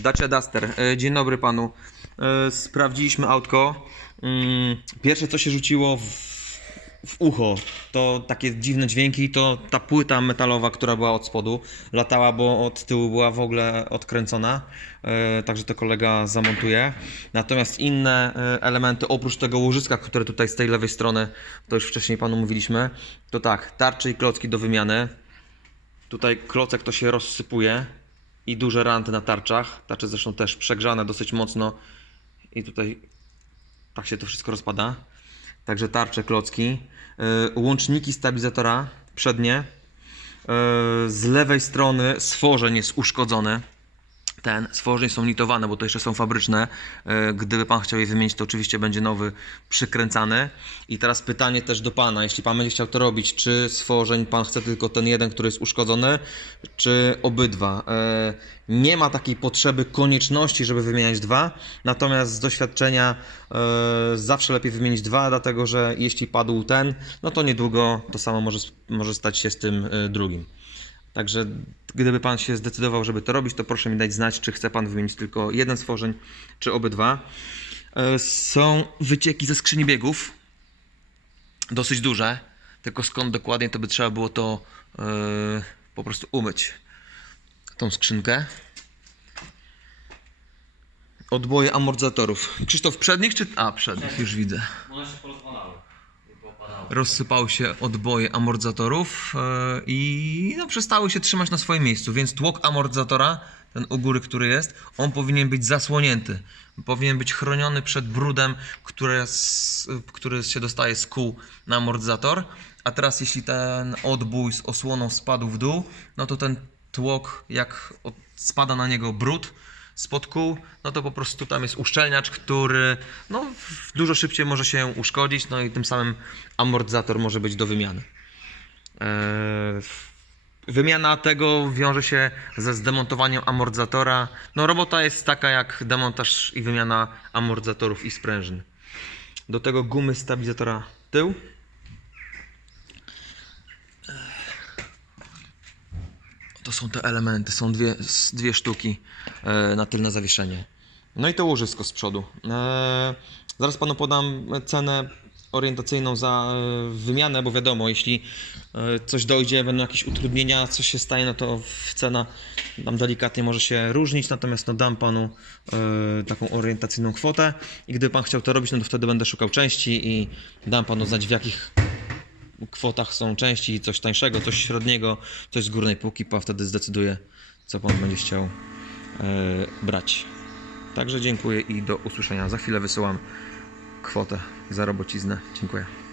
Dacia Duster. E, Dzień dobry panu. E, Sprawdziliśmy autko. Mm, Pierwsze co się rzuciło w, w ucho, to takie dziwne dźwięki, to ta płyta metalowa, która była od spodu, latała, bo od tyłu była w ogóle odkręcona. E, Także to kolega zamontuje. Natomiast inne elementy, oprócz tego łożyska, które tutaj z tej lewej strony, to już wcześniej panu mówiliśmy, to tak, tarcze i klocki do wymiany. Tutaj klocek to się rozsypuje i duże ranty na tarczach. Tarcze zresztą też przegrzane dosyć mocno i tutaj tak się to wszystko rozpada. Także tarcze, klocki. Yy, łączniki stabilizatora przednie. Yy, z lewej strony stworzeń jest uszkodzony. Ten stworzeń są nitowane, bo to jeszcze są fabryczne. Yy, Gdyby pan chciał je wymienić, to oczywiście będzie nowy przykręcany. I teraz pytanie też do pana, jeśli pan będzie chciał to robić, czy stworzeń pan chce tylko ten jeden, który jest uszkodzony, czy obydwa? Yy, Nie ma takiej potrzeby, konieczności, żeby wymieniać dwa, natomiast z doświadczenia yy, zawsze lepiej wymienić dwa, dlatego że jeśli padł ten, no to niedługo to samo może, może stać się z tym drugim. Także gdyby Pan się zdecydował, żeby to robić, to proszę mi dać znać, czy chce Pan wymienić tylko jeden stworzeń, czy obydwa. E, Są wycieki ze skrzyni biegów, dosyć duże, tylko skąd dokładnie to by trzeba było to e, po prostu umyć, tą skrzynkę. Odboje amortyzatorów. Krzysztof, przednich czy... A, przednich, już widzę i rozsypały się odboje amortyzatorów e, i no, przestały się trzymać na swoim miejscu, więc tłok amortyzatora, ten u góry, który jest, on powinien być zasłonięty. Powinien być chroniony przed brudem, które s- który się dostaje z kół na amortyzator. A teraz jeśli ten odbój z osłoną spadł w dół, no to ten tłok, jak spada na niego brud, spod kół, no to po prostu tam jest uszczelniacz, który no, dużo szybciej może się uszkodzić, no i tym samym amortyzator może być do wymiany. Eee, Wymiana tego wiąże się ze zdemontowaniem amortyzatora. No robota jest taka jak demontaż i wymiana amortyzatorów i sprężyn. Do tego gumy stabilizatora tył. To są te elementy, są dwie, dwie sztuki e, na tylne zawieszenie. No i to łożysko z przodu. E, zaraz panu podam cenę orientacyjną za e, wymianę, bo wiadomo, jeśli coś dojdzie, będą jakieś utrudnienia, coś się stanie, no to cena tam delikatnie może się różnić, natomiast no dam panu taką orientacyjną kwotę i gdyby pan chciał to robić, no to wtedy będę szukał części i dam panu znać w jakich kwotach są części, coś tańszego, coś średniego, coś z górnej półki, pan wtedy zdecyduje, co pan będzie chciał e, brać. Także dziękuję i do usłyszenia. Za chwilę wysyłam kwotę za robociznę. Dziękuję.